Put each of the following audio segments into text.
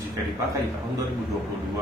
jika dipakai di tahun 2022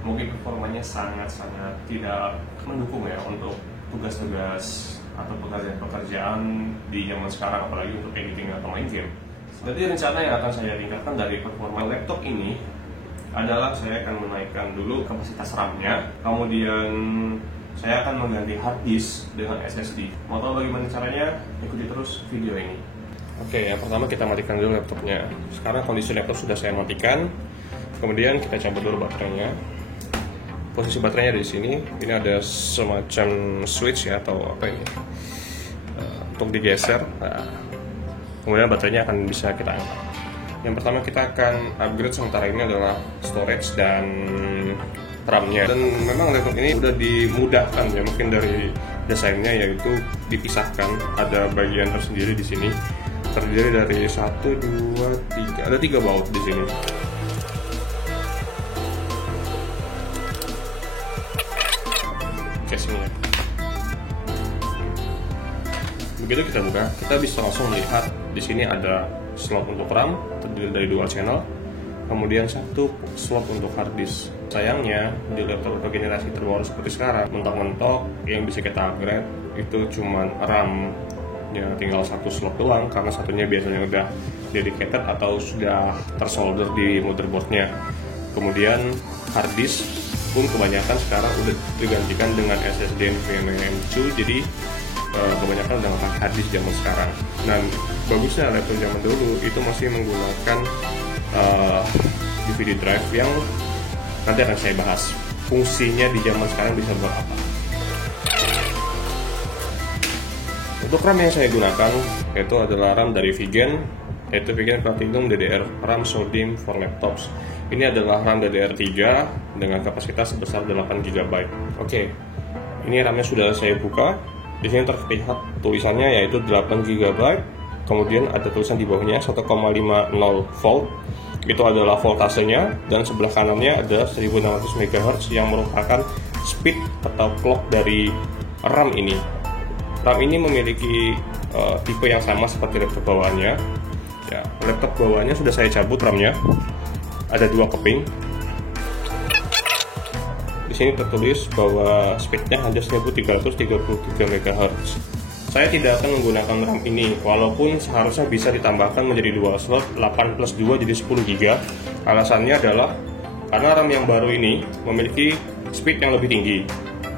mungkin performanya sangat-sangat tidak mendukung ya untuk tugas-tugas atau pekerjaan di zaman sekarang, apalagi untuk editing atau main game. Jadi rencana yang akan saya tingkatkan dari performa laptop ini adalah saya akan menaikkan dulu kapasitas RAM-nya, kemudian saya akan mengganti hard disk dengan SSD. Mau tahu bagaimana caranya? Ikuti terus video ini. Oke, yang pertama kita matikan dulu laptopnya. Sekarang kondisi laptop sudah saya matikan. Kemudian kita cabut dulu baterainya. Posisi baterainya di sini. Ini ada semacam switch ya atau apa ini untuk digeser. Nah, kemudian baterainya akan bisa kita angkat. Yang pertama kita akan upgrade sementara ini adalah storage dan RAM-nya. Dan memang laptop ini udah dimudahkan ya, mungkin dari desainnya, yaitu dipisahkan. Ada bagian tersendiri di sini. Terdiri dari 1, 2, 3. Ada 3 baut di sini. Casingnya. Begitu kita buka, kita bisa langsung melihat di sini ada slot untuk RAM terdiri dari 2 channel, kemudian 1 slot untuk hard disk. Sayangnya di laptop generasi terbaru seperti sekarang, mentok-mentok yang bisa kita upgrade itu cuman RAM ya, tinggal 1 slot doang, karena satunya biasanya udah dedicated atau sudah tersolder di motherboardnya. Kemudian hard disk pun kebanyakan sekarang udah digantikan dengan SSD NVMe M2, jadi kebanyakan udah pakai hard disk zaman sekarang. Dan bagusnya laptop zaman dulu itu masih menggunakan DVD drive yang nanti akan saya bahas fungsinya di zaman sekarang bisa buat apa. Untuk RAM yang saya gunakan itu adalah RAM dari Vigen, yaitu Vigen Platinum DDR RAM SO-DIMM for Laptops. Ini adalah RAM DDR3 dengan kapasitas sebesar 8 GB. Oke, ini RAM-nya sudah saya buka. Di sini terlihat tulisannya yaitu 8 GB. Kemudian ada tulisan di bawahnya 1,50 volt. Itu adalah voltasenya, dan sebelah kanannya ada 1600 MHz yang merupakan speed atau clock dari RAM ini. RAM ini memiliki tipe yang sama seperti laptop bawaannya. Ya, laptop bawaannya sudah saya cabut RAM-nya. Ada 2 keping. Di sini tertulis bahwa speednya hanya 1333 MHz. Saya tidak akan menggunakan RAM ini, walaupun seharusnya bisa ditambahkan menjadi 2 slot, 8 plus 2 jadi 10 GB. Alasannya adalah karena RAM yang baru ini memiliki speed yang lebih tinggi,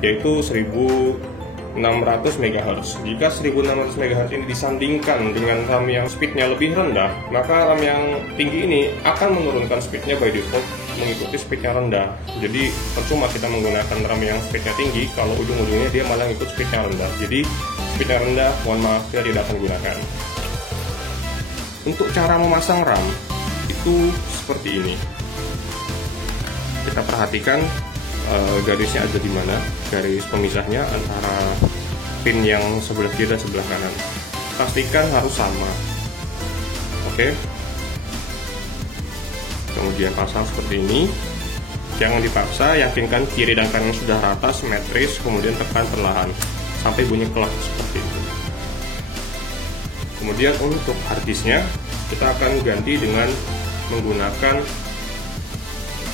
yaitu 1600 MHz. Jika 1600 MHz ini disandingkan dengan RAM yang speednya lebih rendah, maka RAM yang tinggi ini akan menurunkan speednya by default mengikuti speed yang rendah. Jadi percuma kita menggunakan RAM yang speednya tinggi kalau ujung-ujungnya dia malah ikut speed yang rendah. Jadi speed yang rendah, mohon maaf, kita tidak akan gunakan. Untuk cara memasang RAM itu seperti ini. Kita perhatikan garisnya ada di mana, garis pemisahnya antara pin yang sebelah kiri dan sebelah kanan. Pastikan harus sama. Oke. Kemudian pasang seperti ini. Jangan dipaksa, yakinkan kiri dan kanan sudah rata, simetris, kemudian tekan perlahan sampai bunyi klak seperti itu. Kemudian untuk hard disknya kita akan ganti dengan menggunakan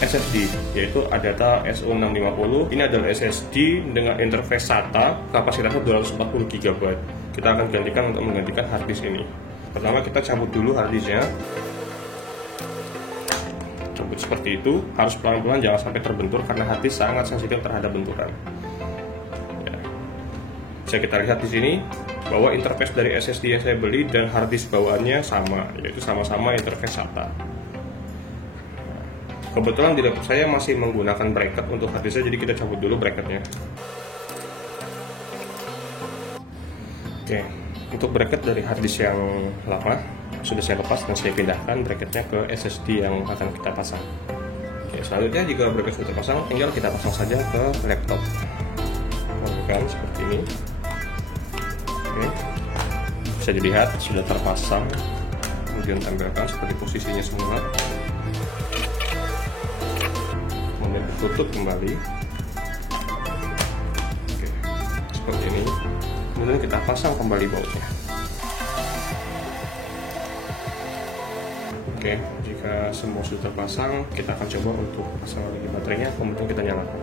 SSD, yaitu Adata SO650. Ini adalah SSD dengan interface SATA, kapasitasnya 240 GB. Kita akan gantikan untuk menggantikan hard disk ini. Pertama kita cabut dulu hard disknya. Cabut seperti itu, harus pelan-pelan, jangan sampai terbentur karena hard disk sangat sensitif terhadap benturan. Ya. Bisa kita lihat di sini bahwa interface dari SSD yang saya beli dan hard disk bawaannya sama, yaitu sama-sama interface SATA. Kebetulan di laptop saya masih menggunakan bracket untuk hard disknya, jadi kita cabut dulu bracketnya. Oke, untuk bracket dari hard disk yang lama sudah saya lepas dan saya pindahkan bracketnya ke SSD yang akan kita pasang. Oke, selanjutnya jika bracket sudah terpasang, tinggal kita pasang saja ke laptop. Lakukan seperti ini. Oke, bisa dilihat sudah terpasang. Kemudian tampilkan seperti posisinya semula. Kemudian tutup kembali. Oke, seperti ini. Kemudian kita pasang kembali bautnya. Oke, jika Jika semua sudah terpasang, kita akan coba untuk pasang lagi baterainya, kemudian kita nyalakan.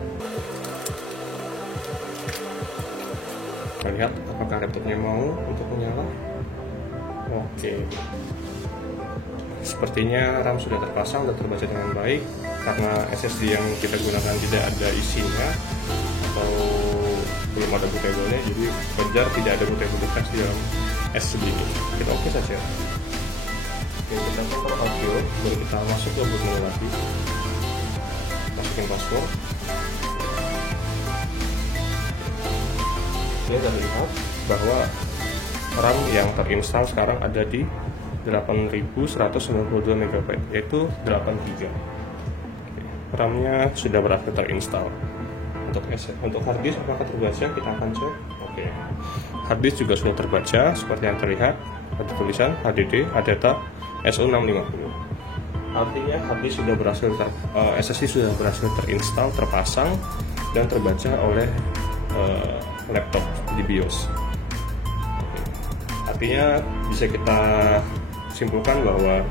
Kita lihat apakah laptopnya mau untuk menyala. Oke, sepertinya RAM sudah terpasang dan terbaca dengan baik. Karena SSD yang kita gunakan tidak ada isinya atau belum ada bootable-nya, jadi wajar tidak ada bootable device di dalam SSD ini. Kita oke saja. Oke, kita kontrol audio, baru kita masuk ke boot menu lagi, masukin password. Ini sudah terlihat bahwa RAM yang terinstall sekarang ada di 8192 MB, yaitu 8 GB. RAM-nya sudah berhasil terinstall. Untuk hard disk apakah terbaca? Kita akan cek. Oke, hard disk juga sudah terbaca seperti yang terlihat, ada tulisan HDD data SU650. Artinya hard disk sudah berhasil SSD sudah berhasil terinstall, terpasang dan terbaca oleh laptop di BIOS. Artinya bisa kita simpulkan bahwa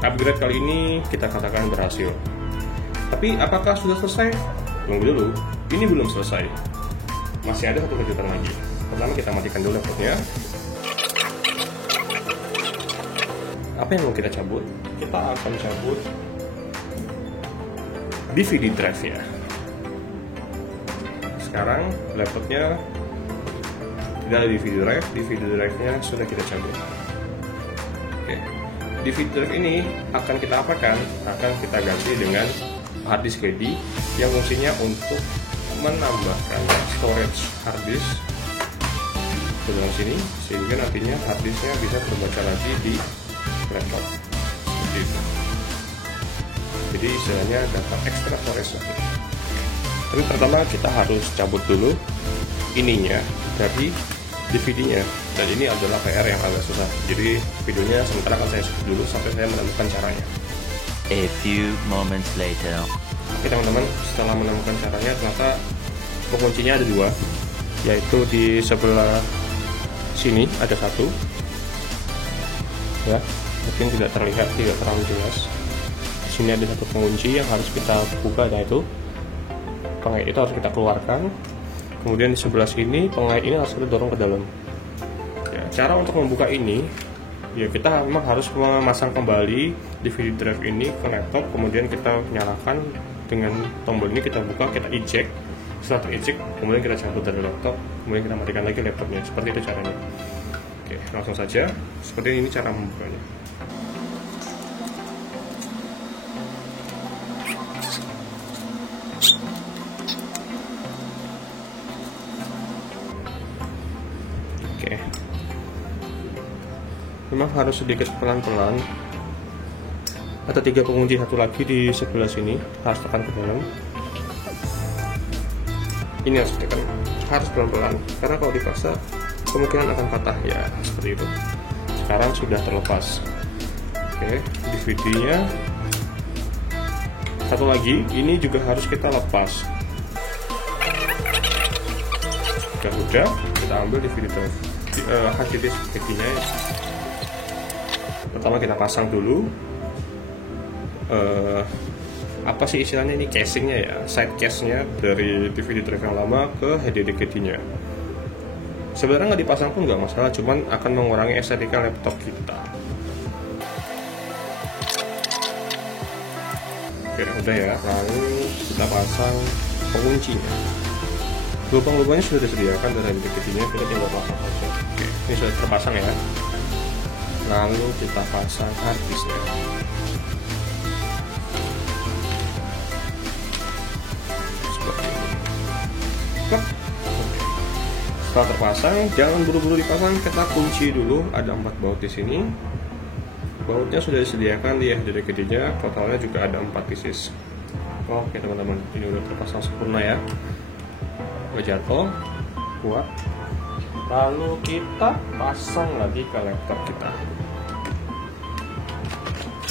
upgrade kali ini kita katakan berhasil. Tapi apakah sudah selesai? Tunggu dulu, ini belum selesai. Masih ada satu kejutan lagi. Pertama kita matikan dulu laptopnya. Apa yang mau kita cabut? Kita akan cabut DVD drive-nya. Sekarang laptopnya tidak ada DVD drive-nya sudah kita cabut. Oke, DVD drive ini akan kita apakan? Akan kita ganti dengan hard disk HD yang fungsinya untuk menambahkan storage hard disk ke dalam sini, sehingga nantinya hard disknya bisa terbaca lagi di laptop seperti itu. Jadi istilahnya dapat extra storage lagi. Tapi pertama kita harus cabut dulu ininya dari DVD-nya, dan ini adalah PR yang agak susah. Jadi videonya sementara akan saya skip dulu sampai saya menemukan caranya. A few moments later. Oke teman-teman, setelah menemukan caranya, ternyata penguncinya ada dua, yaitu di sebelah sini ada satu, ya mungkin tidak terlihat, tidak terlalu jelas. Di sini ada satu pengunci yang harus kita buka, yaitu pengait itu harus kita keluarkan. Kemudian di sebelah sini pengait ini harus kita dorong ke dalam. Ya, cara untuk membuka ini, ya kita memang harus memasang kembali DVD drive ini ke laptop, kemudian kita nyalakan dengan tombol ini, kita buka, kita eject. Setelah ter-eject, kemudian kita cabut dari laptop, kemudian kita matikan lagi laptopnya. Seperti itu caranya. Oke, langsung saja. Seperti ini cara membukanya. Oke, memang harus sedikit pelan-pelan. Ada 3 pengunci, satu lagi di sebelah sini, harus tekan ke dalam. Ini harus tekan, harus pelan-pelan, karena kalau dipaksa kemungkinan akan patah, ya seperti itu. Sekarang sudah terlepas. Oke, DVD-nya satu lagi, ini juga harus kita lepas. Udah, kita ambil DVD drive, HDD nya. Pertama kita pasang dulu. Apa sih istilahnya ini, casingnya ya, side case-nya dari DVD drive yang lama ke HDD-nya. Sebenarnya nggak dipasang pun nggak masalah, cuman akan mengurangi estetika laptop kita. Oke, udah ya, lalu kita pasang penguncinya. Lubang-lubangnya sudah disediakan dari HDD-nya, kita tinggal pasang saja. Oke, ini sudah terpasang ya. Lalu kita pasang hard disk-nya. Setelah terpasang, jangan buru-buru dipasang, kita kunci dulu. Ada 4 baut di sini. Bautnya sudah disediakan di HDD-nya, totalnya juga ada 4 pieces. Oke teman-teman, ini udah terpasang sempurna ya. Gak jatuh, kuat. Lalu kita pasang lagi ke laptop kita.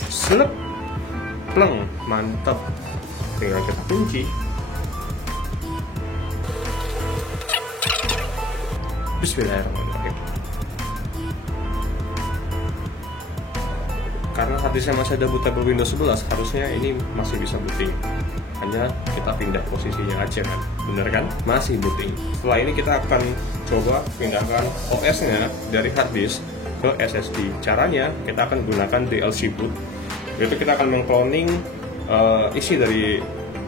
Selep, pleng, mantap. Tinggal kita kunci. Bismillahirrahmanirrahim. karena harddisknya masih ada bootable Windows 11, harusnya ini masih bisa booting. Hanya kita pindah posisinya aja kan, bener kan? Masih booting. Setelah ini kita akan coba pindahkan OS-nya dari harddisk ke SSD. Caranya kita akan gunakan DLC boot, yaitu kita akan mengcloning isi dari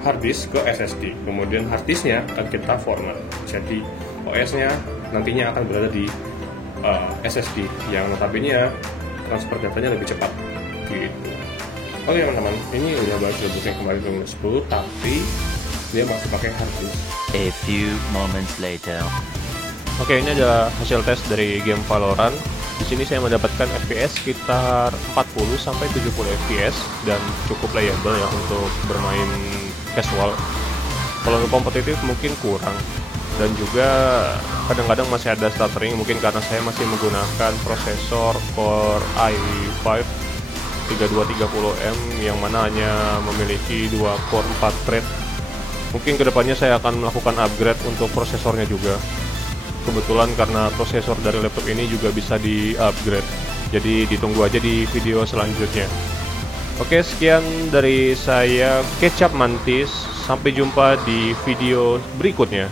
harddisk ke SSD. Kemudian harddisknya akan kita format. Jadi OS-nya nantinya akan berada di SSD yang notabene transfer datanya lebih cepat gitu. Oke teman-teman, ini udah balik ke kembali ke Windows 10, tapi dia masih pakai harddisk. A few moments later. Oke, ini adalah hasil tes dari game Valorant. Di sini saya mendapatkan FPS sekitar 40 sampai 70 FPS dan cukup playable ya untuk bermain casual. Kalau untuk kompetitif mungkin kurang, dan juga kadang-kadang masih ada stuttering, mungkin karena saya masih menggunakan prosesor Core i5 3230M yang mana hanya memiliki 2 core 4 thread. Mungkin kedepannya saya akan melakukan upgrade untuk prosesornya juga. Kebetulan karena prosesor dari laptop ini juga bisa di upgrade, jadi ditunggu aja di video selanjutnya. Oke, sekian dari saya, Kecap Mantis. Sampai jumpa di video berikutnya.